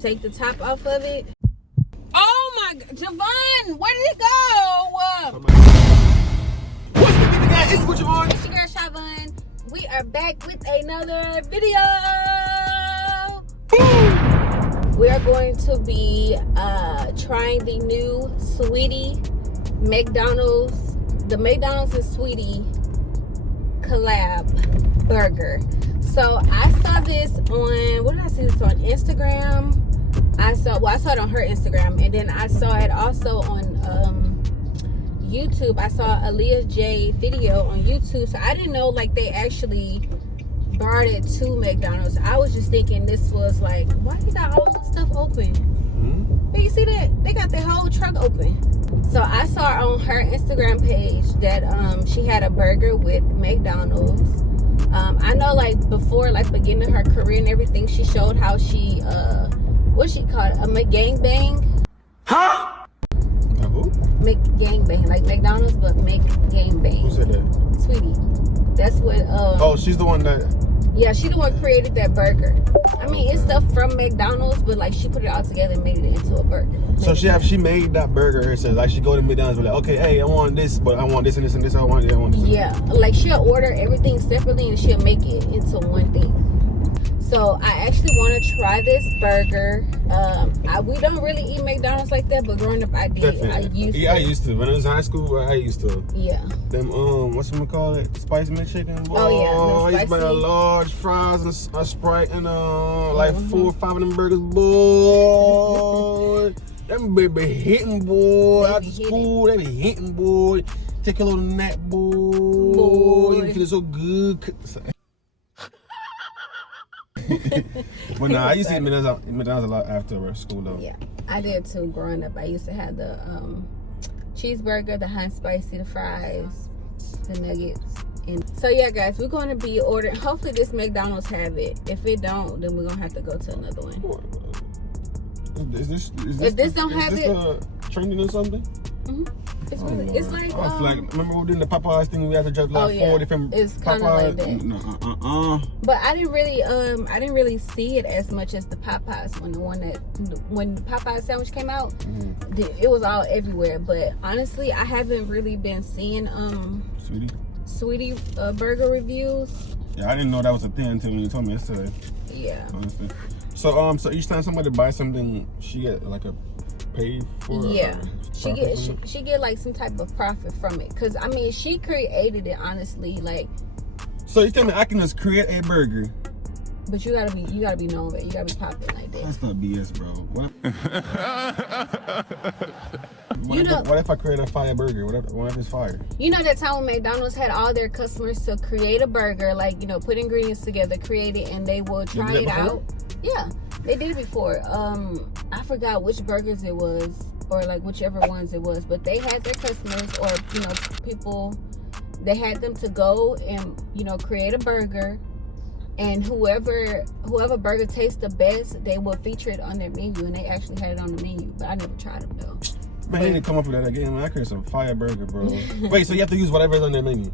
Take the top off of it. Oh my God, Javon, where did it go? What's the nigga guy? It's what Javon. It's your girl SyVon. We are back with another video. We are going to be trying the new Saweetie McDonald's, the McDonald's and Saweetie collab burger. So I saw this on, what did I see this on? Instagram. I saw it on her Instagram, and then I saw it also on YouTube. I saw Aaliyah J video on YouTube. So I didn't know like they actually brought it to McDonald's. I was just thinking this was like, why they got all this stuff open? But you see that they got their whole truck open. So I saw on her Instagram page that she had a burger with McDonald's. I know like before, like beginning her career and everything, she showed how she what she called it? A McGangbang? Huh? Who? McGangbang, like McDonald's, but McGangbang. Who said that? Saweetie. That's what. Oh, she's the one that. Yeah, she the one who created that burger. I mean, it's stuff from McDonald's, but like she put it all together and made it into a burger. So she made that burger herself. Like she go to McDonald's and be like, okay, hey, I want this, but I want this and this and this. I want this. Yeah, like she'll order everything separately and she'll make it into one thing. So I actually want to try this burger. We don't really eat McDonald's like that, but growing up I did. Definitely. I used to. When I was in high school, I used to. Yeah. Them whatchamacallit? Spicy McChicken. Boy. Oh yeah. I used to buy a large fries and a Sprite and like 4 or 5 of them burgers, boy. Them baby hitting, boy. After school, they be hitting, boy. Take a little nap, boy. You feel so good. But no, I used to eat McDonald's a lot after school though. Yeah, I did too. Growing up, I used to have the cheeseburger, the hot spicy, the fries, the nuggets. And so yeah, guys, we're going to be ordering. Hopefully, this McDonald's have it. If it don't, then we're gonna have to go to another one. Is this trending or something? It's really, it's like. I was like, remember we did the Popeyes thing? We had to judge like 4 different. It's kind of like that. But I didn't really see it as much as the Popeyes when the Popeyes sandwich came out. It was all everywhere. But honestly, I haven't really been seeing Saweetie burger reviews. Yeah, I didn't know that was a thing until you told me yesterday. Yeah. Honestly. So each time somebody buys something, she get like a pay for. Yeah. She get like some type of profit from it, cause I mean she created it honestly, like. So you tell me I can just create a burger, but you gotta be known, but you gotta be popping like that. That's not BS, bro. What if I create a fire burger? What if it's fire? You know that time when McDonald's had all their customers to create a burger, like put ingredients together, create it, and they will try it out. Yeah, they did it before. I forgot which burgers it was, or like whichever ones it was, but they had their customers or people, they had them to go and create a burger, and whoever burger tastes the best, they will feature it on their menu, and they actually had it on the menu, but I never tried them though. Man, they didn't come up with that again. Man, I create some fire burger, bro. Wait, so you have to use whatever's on their menu?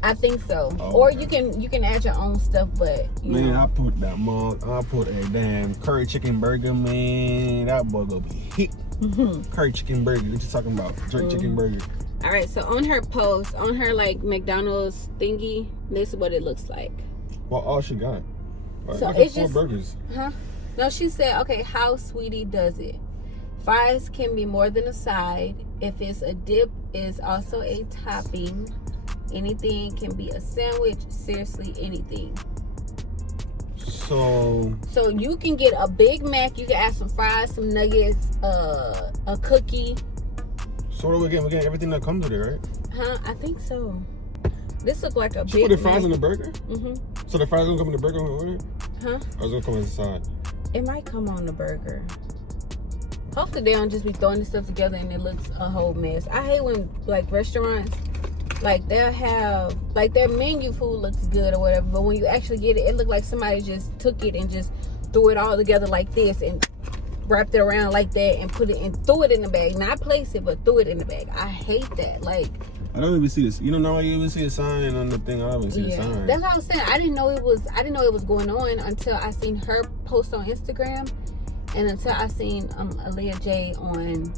I think so. Oh, or okay. you can add your own stuff, but man, I put a damn curry chicken burger, man. That boy gonna be hit. Curry chicken burger. What you talking about? Jerk chicken burger. All right, so on her post, on her like McDonald's thingy, this is what it looks like. Well, all she got. Right, so it's 4 just burgers. Huh? No, she said, okay, how Saweetie does it. Fries can be more than a side. If it's a dip, it's also a topping. Anything can be a sandwich. Seriously, anything. So you can get a Big Mac. You can add some fries, some nuggets, a cookie. So what do we get? We get everything that comes with it, right? Huh? I think so. This look like a Big Mac. You put the fries in the burger? So the fries gonna come in the burger with it? Huh? Or is it gonna come as a side? It might come on the burger. Hopefully they don't just be throwing this stuff together and it looks a whole mess. I hate when like restaurants, like they'll have like their menu food looks good or whatever, but when you actually get it, it looked like somebody just took it and just threw it all together like this and wrapped it around like that and put it and threw it in the bag. Not place it, but threw it in the bag. I hate that. Like, I don't even see this. You know, you even see a sign on the thing. I don't even see a sign. That's what I was saying. I didn't know it was going on until I seen her post on Instagram, and until I seen Aaliyah J on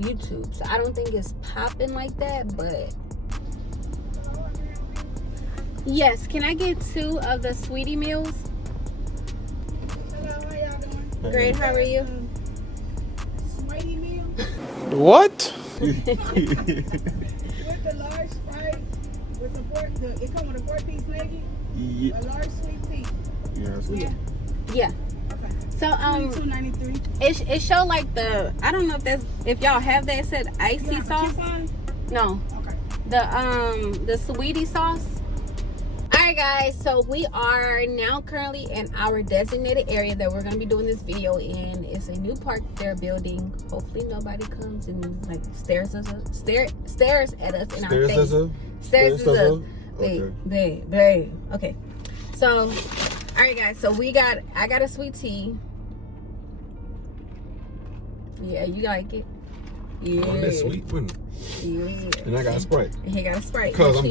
YouTube. So I don't think it's popping like that, but yes. Can I get 2 of the Saweetie meals? Hello, how y'all doing? Great, how are you? Saweetie meal What? with the large Sprite, with the it come with a 4-piece nugget, Yeah. a large sweet tea. Yes. Yeah. Yeah. Okay. So $2.93. it showed like I don't know if y'all have that. It said icy sauce. No. Okay. The Saweetie sauce. Alright guys, so we are now currently in our designated area that we're going to be doing this video in. It's a new park they're building. Hopefully nobody comes and like stares at us in our face. Stares at us. Babe. Okay. So, alright guys, so I got a sweet tea. Yeah, you like it? Yeah. Oh, that's sweet one. Yeah. And I got a Sprite. And he got a Sprite. Cause I'm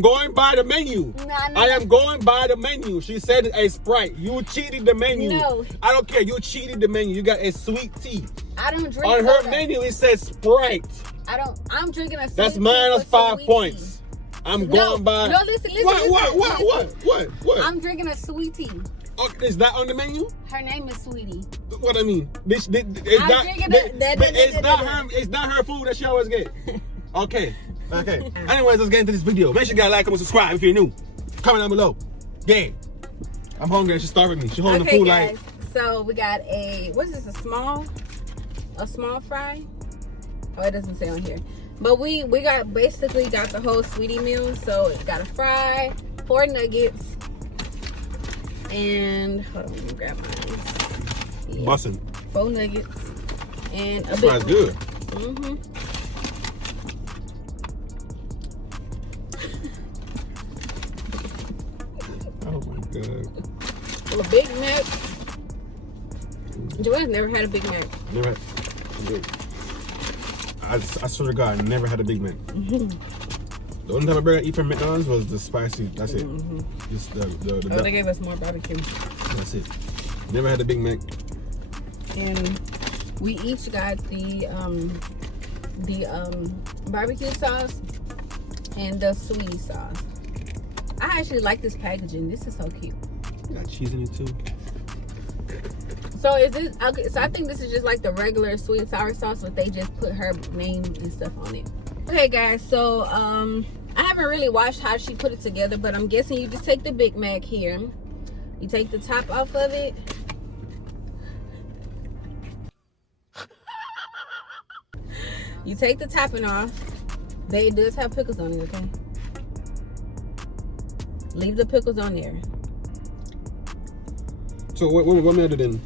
going by the menu. I am going by the menu. She said a Sprite. You cheated the menu. No. I don't care. You cheated the menu. You got a sweet tea. I don't drink On her soda. menu it says Sprite. I'm drinking a sweet That's tea minus with 5 sweet points. tea. I'm No, going by. no, listen. What? I'm drinking a sweet tea. Okay, is that on the menu? Her name is Saweetie. What I mean? It's not her food that she always get. Okay. Anyways, let's get into this video. Make sure you guys like, comment, subscribe if you're new. Comment down below. Yeah. I'm hungry and she's starving me. She's holding the food guys, like. so we got what is this? A small fry? Oh, it doesn't say on here. But we basically got the whole Saweetie meal. So it got a fry, 4 nuggets, and hold on, let me grab mine. Yeah. Bussin'. 4 nuggets and a That big fries good. Oh my god. Well, a Big Mac. Joanne's never had a Big Mac. Never had. I swear to God, I never had a Big Mac. The only time I ever eat from McDonald's was the spicy. That's it. Just They gave us more barbecue. That's it. Never had a Big Mac. And we each got the barbecue sauce and the Saweetie sauce. I actually like this packaging. This is so cute. Got cheese in it too. So is this okay? So I think this is just like the regular sweet and sour sauce, but they just put her name and stuff on it. Okay, guys. So I haven't really watched how she put it together, but I'm guessing you just take the Big Mac here. You take the top off of it. You take the topping off. It does have pickles on it, okay? Leave the pickles on there. So what may I do then?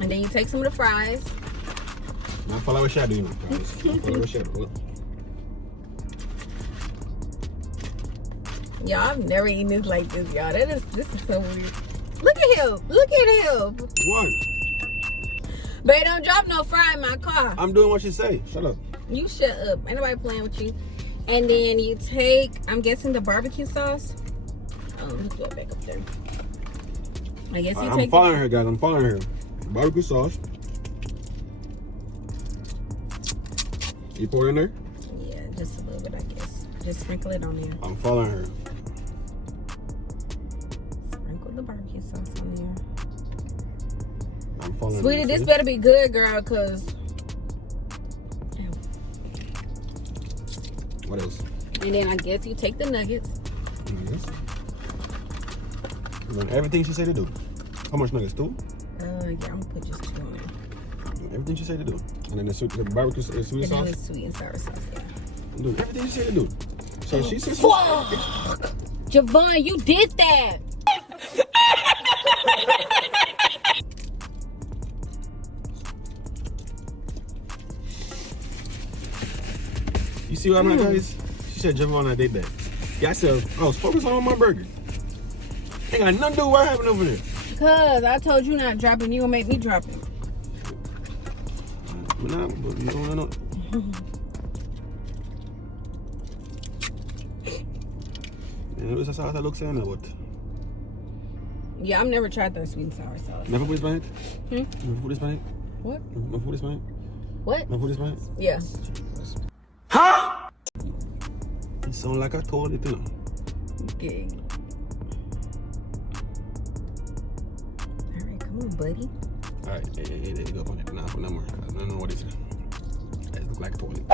And then you take some of the fries. Now follow what shadow, you know, guys. Follow what shadow. Y'all, I've never eaten this like this, y'all. This is so weird. Look at him. Look at him. What? Babe, don't drop no fry in my car. I'm doing what you say. Shut up. You shut up. Ain't nobody playing with you. And then you take, I'm guessing, the barbecue sauce. Let's go back up there. I guess you take. I'm following her, guys. I'm following her. Barbecue sauce. You pour it in there? Yeah, just a little bit, I guess. Just sprinkle it on there. I'm following her. Sprinkle the barbecue sauce on there. I'm following Sweetie, her. this better be good, girl, because... What else? And then I guess you take the nuggets. Yes. And then everything she said to do. How much nuggets? 2? Yeah, I'm gonna put just 2 on there. Everything she said to do. And then the barbecue sweet And then sauce. the sweet and sour sauce, yeah. Do everything she said to do. So she said. Fuck! JaVon, you did that! You see what I'm like, guys? She said JaVon, I did that. Yeah, I said, I was focused on my burger. Ain't got nothing to do with what happened over there. Cause I told you not dropping, you gonna make me drop it. But now, but you don't know. And it was how that looks in or what? Yeah, I've never tried that sweet and sour sauce. Never put this bank? Hmm? Never put this bank? What? Never put this bank? What? Never put this bank? Yeah. Huh? It sound like I told it to them. Okay. Alright, come on, buddy. Alright, hey, go on it. Nah, put no more. I don't know what it is. It look like a toilet.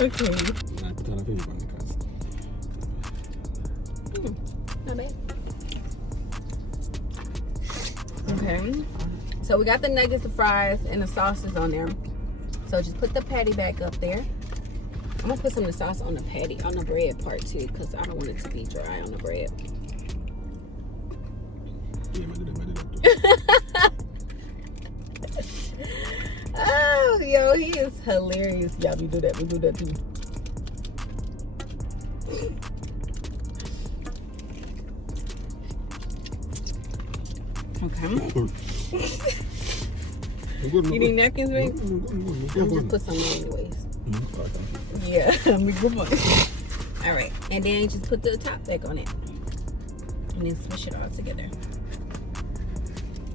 Okay. Nah, put it on the finger on it, cuz. Not bad. Okay. So we got the nuggets, the fries, and the sauces on there. So just put the patty back up there. I'm gonna put some of the sauce on the patty, on the bread part too, because I don't want it to be dry on the bread. Yeah, Oh, yo, he is hilarious. Y'all, we do that too. Okay. You need napkins, babe? I'm just put some in anyways. Yeah, I'm a good one. All right, and then just put the top back on it, and then smush it all together.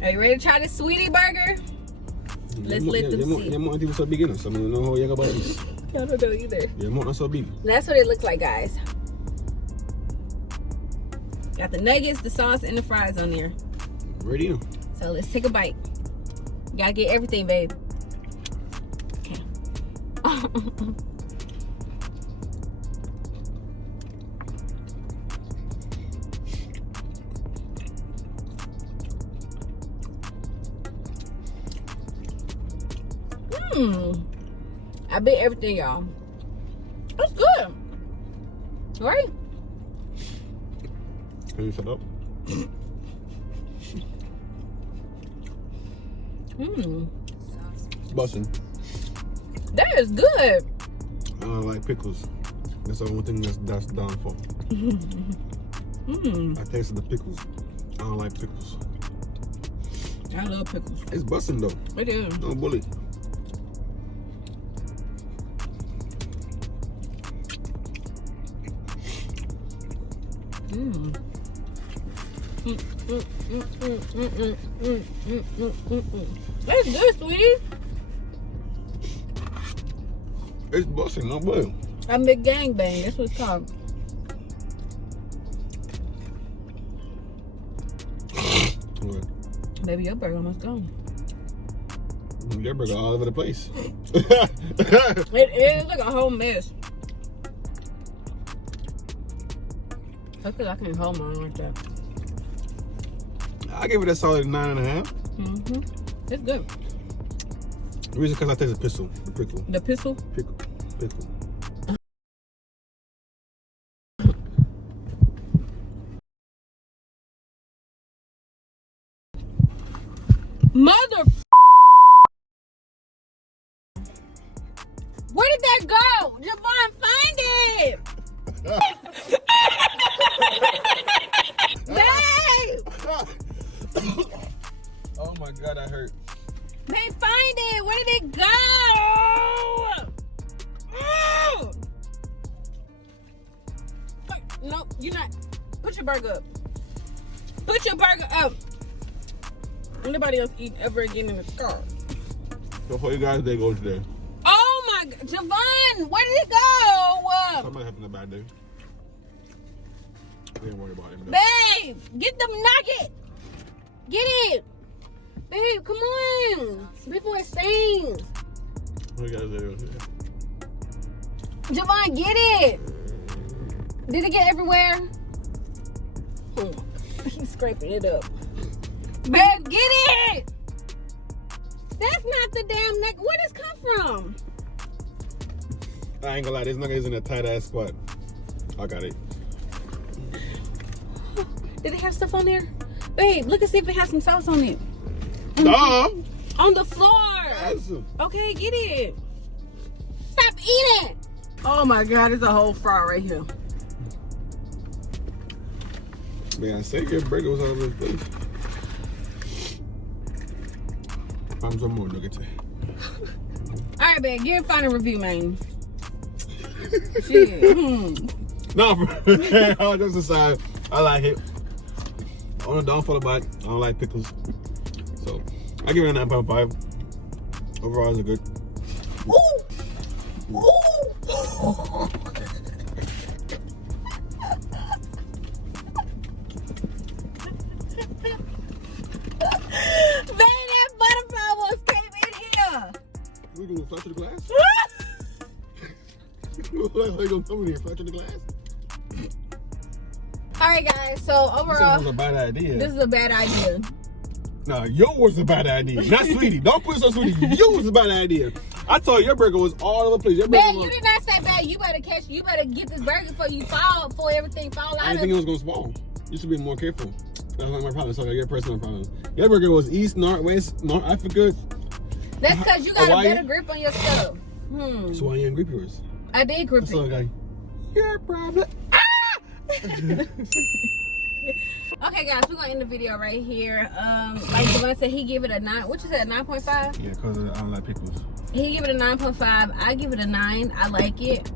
Are you ready to try the Saweetie burger? Let's let them see. Your mouth was so big enough, so I don't know how you got about it. I don't know either. Your mouth not so big. That's what it looks like, guys. Got the nuggets, the sauce, and the fries on there. Ready? So let's take a bite. You gotta get everything, babe. Okay. I bit everything, y'all. That's good. Right? Can you shut up? Bussin'. That is good. I don't like pickles. That's the only thing that's down for. I tasted the pickles. I don't like pickles. I love pickles. It's bussin' though. It is. Don't bully. That's good, sweetie. It's bussin', no boy. I'm the gangbang. That's what it's called. What? Baby, your burger almost gone. Your burger all over the place. It is like a whole mess. That's because I can't hold mine like that. I give it a solid 9.5. It's good. The reason because I taste the pistol. The pickle. The pistol? Pickle. Mother. Where did that go? Javon, find it. Babe. Oh my God, that hurt. Babe, find it. Where did it go? No, you're not. Put your burger up. Put your burger up. Anybody else eat ever again in this car? So for you guys, they go today. Oh my God, Javon, where did it go? Somebody having a bad day. I ain't worried about it. Babe, get them nugget. Get it. Babe, come on. Before it stains. What you guys do? Javon, get it. Did it get everywhere? Oh, he's scraping it up. Babe, get it. That's not the damn nugget. Where did this come from? I ain't gonna lie, this nugget is in a tight ass spot. I got it. Did it have stuff on there? Babe, look and see if it has some sauce on it. No. On the floor. Awesome. Okay, get it. Stop eating. Oh my God, there's a whole fry right here. Man, I said your burger was all over his face. Find some more nuggets. All right, babe, give a final review, man. Shit. No, all just aside, I like it. on the downfall about it, I don't like pickles. So I give it a 9.5. Overall, it's a good. Ooh. Ooh. Man, that butterfly almost came in here. We gonna fly to the glass? How you gonna come in here? Fly to the glass? All right, guys. So This overall, was a bad idea. this is a bad idea. No, yours was a bad idea. Not Sweetie. Don't put it on Sweetie. You was a bad idea. I told you your burger was all over the place. Your burger Man, was, you did not say bad. You better get this burger before you fall, before everything fall I out didn't think of it was gonna spawn. You should be more careful. That's not my problem. So your personal problem. Your burger was East, North, West, North Africa. That's because you got Hawaii? a better grip on your stuff. So why you didn't grip yours? I did grip That's it. all I got. Your problem. Okay, guys, we're gonna end the video right here. Like SyVon said, he give it a 9. What you said, 9.5? Yeah, because I don't like pickles. He give it a 9.5. I give it a 9. I like it.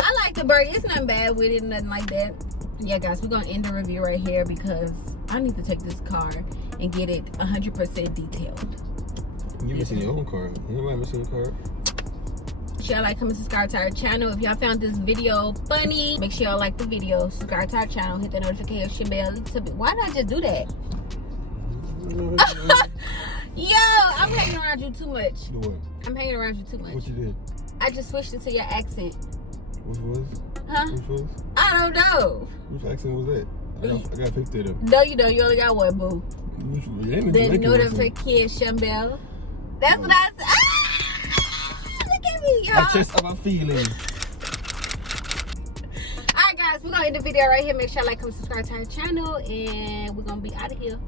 I like the burger. It's nothing bad with it, nothing like that. Yeah, guys, we're gonna end the review right here because I need to take this car and get it 100% detailed. You missing your own car. Nobody missing your car. Share, like, comment, subscribe to our channel. If y'all found this video funny, make sure y'all like the video, subscribe to our channel, hit the notification bell. Why did I just do that? Yo, I'm hanging around you too much. Do what? I'm hanging around you too much. What you did? I just switched it to your accent. Which was? Huh? Which was? I don't know. Which accent was that? I got 50 of them. No, you don't. You only got one, boo. Which was? It ain't The Jamaican accent. notification bell. That's what I said. Ah! Look at me, y'all. I just have a feeling. Alright, guys, we're gonna end the video right here. Make sure you like, comment, subscribe to our channel, and we're gonna be out of here.